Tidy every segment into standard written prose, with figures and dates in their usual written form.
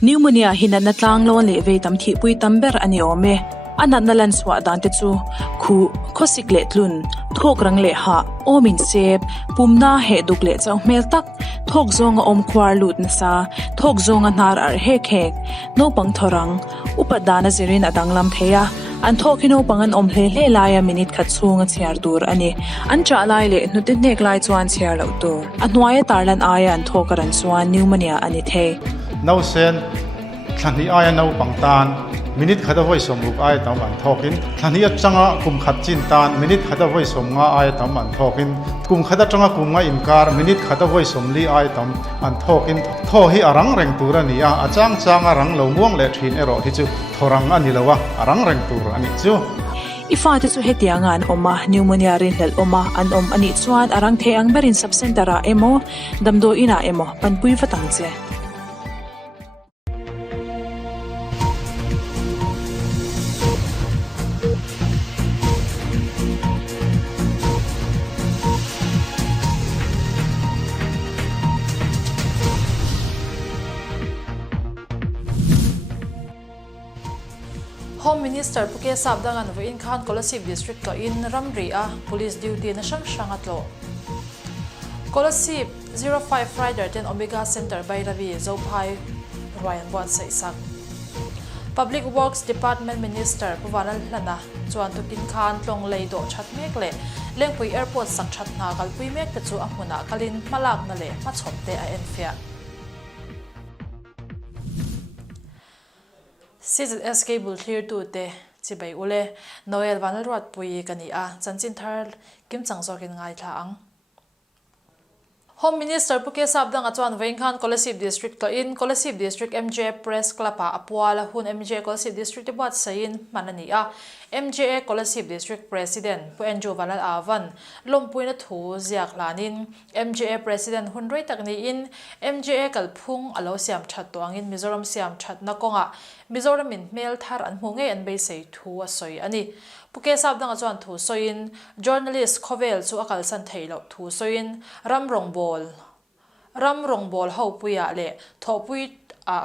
pneumonia hinat na tlang lon le ve tam thi pui tamber ani ome anat na lan swa dan te chu khu khosik le tlun thok rang le ha omin sep pumna he duk le chaw mel tak thok zonga om khwar lut na sa thok zonga nar ar he khek no pang thorang upadana zirin adanglam theya an thokino pangan om hle laia minute khat chunga chiar tur ani an cha lai le nutin nek lai chuan chiar lo tu anwaya tarlan aya an thokaran chuan pneumonia ani the no sen thani aya no pangtan minute khada voi somruk aya tam an thokin thani changa kum khat chin tan minute khada voi somnga aya tam an thokin kum khada changa kumnga inkar minute khada voi somli aya tam an thokin tho hi arang reng turani a achang changa rang lo muang le thin ero hi chu thorang ani lawa arang reng tur ani chu ifa te chu hetianga an oma pneumonia rin hel oma an om ani chuan arang the ang berin sub center a emo damdo ina emo panpui fatang che Home Minister K Sapdangan Vawiin khan Kolasib District in Ramri police duty na siyang atlo. Kolasib 05 Rider 10 Omega Center Bairabi Zophai ruai buatsaih. Public Works Department Minister Vanlalhlana chuan tukin khan Tlawng dawh chat mekte Lengpui Airport sak thatna kalpui mekte chu hmunah kalin hmalakna le hmachhawpte enfiah. CZS cable clear to te chibai ule Noel Vanlalhlana kani Chanchin Thar kim changzokin ngai Tlawng. Home Minister K Sapdangan Vawiin khan Kolasib District in Kolasib District MJ Press Club apwala hun MJ Kolasib District buatsaih manani MJ Kolasib District President H.VANLALNGHAKA Lengpui na thu ziak lanin MJ President hun roi takni in MJ kalphung alo siam that to angin Mizoram siam that na konga Mizoram in mel thar an hmunge an bei sei thu asoi ani K Sapdangan thu soin journalist khovel chu akal san theilo thu soin ramrong bol haupuya le thopui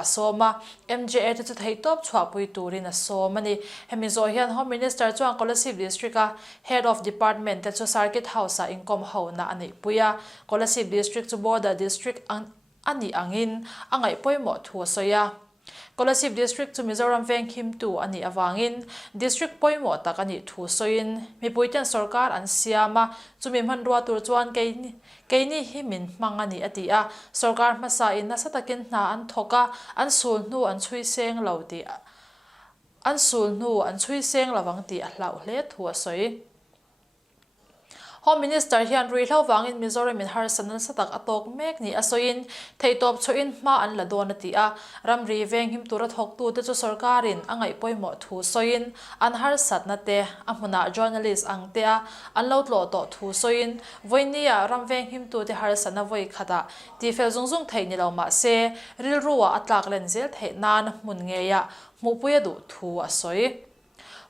soma MJ chu thei top chhuapui turin a somani hemizo hian Home Minister chuan Kolasib District Head of Department chu Circuit House income hona ani puya Kolasib District chu border district ani angin angai poimo thu soya Kolasib District to Mizoram Venkhim tu ani awangin district poimo takani thu soin mi puiten sarkar an siama chumi manrua tur chuan keini himin mangani atia sarkar masa in na satakin na an thoka an sul nu an chui seng lawti an sul nu an chui seng lawang ti a hlau hle thu soi Home Minister hian rui hlo wangin Mizoram in har sanan satak atok mek ni asoin theitop choin ma an la don atia Ramri venghim tura thok tu te chu sarkarin angai poimo thu soin an har sat na te hmunah journalist angte an lo tlo to thu soin voinia ram venghim tu te har sana voi khata ti fel zungzung thei ni lo ma se ril ruwa atlak len zel thei nan mun ngeya mupuya du thu asoi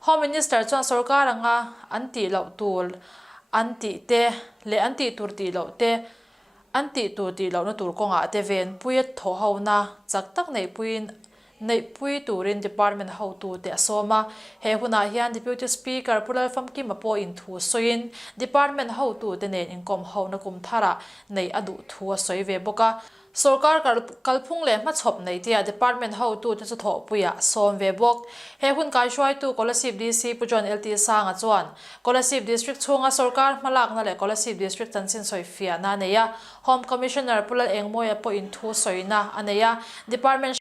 Home Minister chuan sarkar anga anti lo tul anti te le anti turti lo te anti turti lo na tur konga te ven puit tho hona chak tak nei pui turin department how tu te asoma he huna hian deputy speaker pulal fam ki mapo in thu soin department how tu te nen inkom ho na kum thara nei adu thu soi ve boka sarkar kalphung le hmachhawp nei tia department how tu te chu tho puya som ve bok he hun kai shwai tu Kolasib DC pujon LT sanga chuan Kolasib District chunga sarkar hmalakna le Kolasib District Chanchin Soifia na neya Home Commissioner pulal engmoya po in thu soina aneya department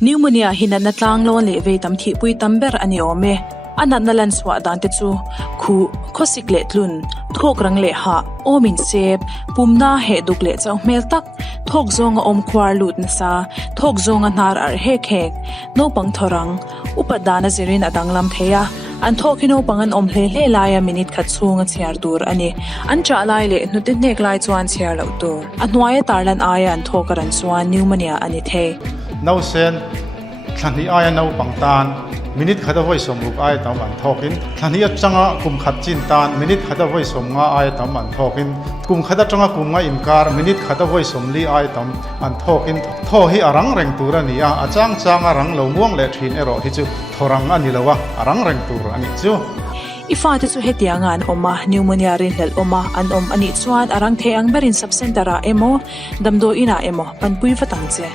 pneumonia hinat na tlang lon le ve tam thi pui tamber ani ome anat na lan swa dan te chu khu khosik le tlun thok rang le ha omin sep pumna he duk le chaw mel tak thok zonga om khwar lut na sa thok zonga nar ar he khek no pang thorang upadana zirin adanglam theya an thokino pangan om hle hle laia minute khat chunga chiar tur ani an cha lai le nutin nek lai chuan chiar lo tu anwaya tarlan aya an thokaran chuan pneumonia ani the no sen thani aya no pangtan minute khada voi som ruk ai tam an thokin thani achanga kum khat chin tan minute khada voi som nga ai tam an thokin kum khada changa kum nga inkar minute khada voi som li ai tam an thokin tho hi arang reng tur ani a achang chang arang lo muang le thin ero hi chu thorang ani lawa arang reng tur ani chu ifa te chu hetianga an oma pneumonia rin hel oma an om ani chuan arang the ang berin sub center a emo damdo ina emo panpui fatang che